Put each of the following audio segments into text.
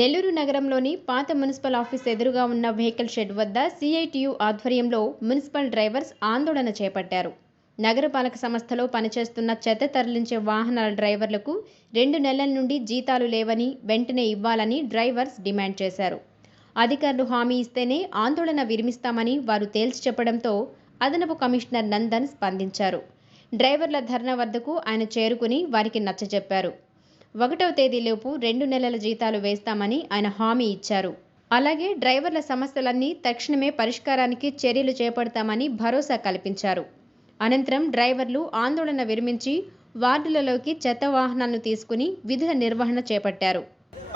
నెల్లూరు నగరంలోని పాత municipal office ఎదురుగా ఉన్న వెహికల్ షెడ్ వద్ద సిఐటియు ఆధ్వర్యంలో మున్సిపల్ డ్రైవర్స్ ఆందోళన చేపట్టారు. నగరపాలక సంస్థలో పనిచేస్తున్న చెత్త తరలించే వాహనాల డ్రైవర్లకు 2 నెలల నుండి జీతాలు లేవని వెంటనే ఇవ్వాలని డ్రైవర్స్ డిమాండ్ చేశారు. అధికారులు హామీ ఇస్తేనే ఆందోళన విరమిస్తామని వారు తేల్చి చెప్పడంతో అదనపు కమిషనర్ నందన్ స్పందించారు. డ్రైవర్ల ధర్నా వద్దకు ఆయన చేరుకుని వారికి నచ్చజెప్పారు. 1వ తేదీలోపు 2 నెలల జీతాలు వేస్తామని ఆయన హామీ ఇచ్చారు. అలాగే డ్రైవర్ల సమస్యలన్నీ తక్షణమే పరిష్కారానికి చర్యలు చేపడతామని భరోసా కల్పించారు. అనంతరం డ్రైవర్లు ఆందోళన విరమించి వార్డులలోకి చెత్త వాహనాలను తీసుకుని విధుల నిర్వహణ చేపట్టారు.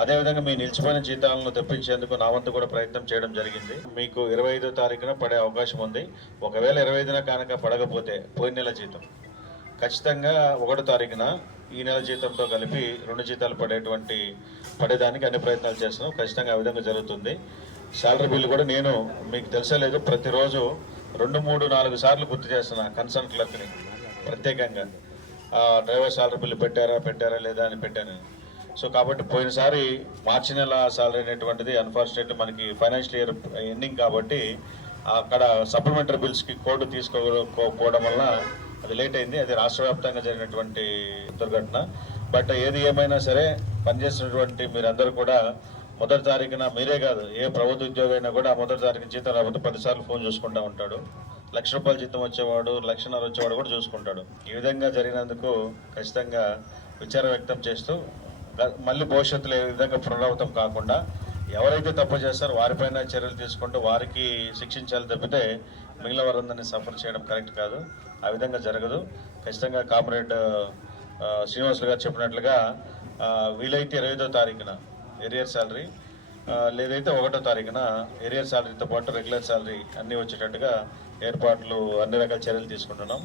అదేవిధంగా మీ నిలిచిపోయిన జీతాలను తెప్పించేందుకు నా వంతు కూడా ప్రయత్నం చేయడం జరిగింది. మీకు 25వ తారీఖున పడే అవకాశం ఉంది. ఒకవేళ 25న కనుక పడకపోతే పోయిన నెల జీతం ఖచ్చితంగా 1వ తారీఖున ఈ నెల జీతంతో కలిపి 2 జీతాలు పడేదానికి అన్ని ప్రయత్నాలు చేస్తున్నాం. ఖచ్చితంగా ఆ విధంగా జరుగుతుంది. శాలరీ బిల్లు కూడా నేను మీకు తెలుసలేదు ప్రతిరోజు 2, 3, 4 సార్లు గుర్తు చేస్తున్నా కన్సర్న్ క్లర్క్ని ప్రత్యేకంగా డ్రైవర్ శాలరీ బిల్లు పెట్టారా లేదా అని పెట్టాను. సో కాబట్టి పోయినసారి మార్చి నెల శాలరీ అనేటువంటిది అన్ఫార్చునేట్లీ మనకి ఫైనాన్షియల్ ఇయర్ ఎండింగ్ కాబట్టి అక్కడ సప్లిమెంటరీ బిల్స్కి కోడ్ తీసుకోకపోవడం వల్ల అది లేట్ అయింది. అది రాష్ట్ర వ్యాప్తంగా జరిగినటువంటి దుర్ఘటన. బట్ ఏది ఏమైనా సరే పనిచేసినటువంటి మీరందరూ కూడా 1వ తారీఖున మీరే కాదు ఏ ప్రభుత్వ ఉద్యోగి అయినా కూడా 1వ తారీఖున జీతం రాకపోతే 10 సార్లు ఫోన్ చూసుకుంటూ ఉంటాడు. ₹1,00,000 జీతం వచ్చేవాడు, ₹1,50,000 వచ్చేవాడు కూడా చూసుకుంటాడు. ఈ విధంగా జరిగినందుకు ఖచ్చితంగా విచారం వ్యక్తం చేస్తూ మళ్ళీ భవిష్యత్తులో ఏ విధంగా పునరావృతం కాకుండా ఎవరైతే తప్పు చేస్తారో వారిపైన చర్యలు తీసుకుంటూ వారికి శిక్షించాలి తప్పితే మిగిలిన వారందరినీ సఫర్ చేయడం కరెక్ట్ కాదు. ఆ విధంగా జరగదు. ఖచ్చితంగా కామ్రేడ్ శ్రీనివాసులు గారు చెప్పినట్లుగా వీలైతే 25వ తారీఖున ఏరియర్ శాలరీ లేదైతే 1వ తారీఖున ఏరియర్ శాలరీతో పాటు రెగ్యులర్ శాలరీ అన్నీ వచ్చేటట్టుగా ఏర్పాట్లు అన్ని రకాల చర్యలు తీసుకుంటున్నాం.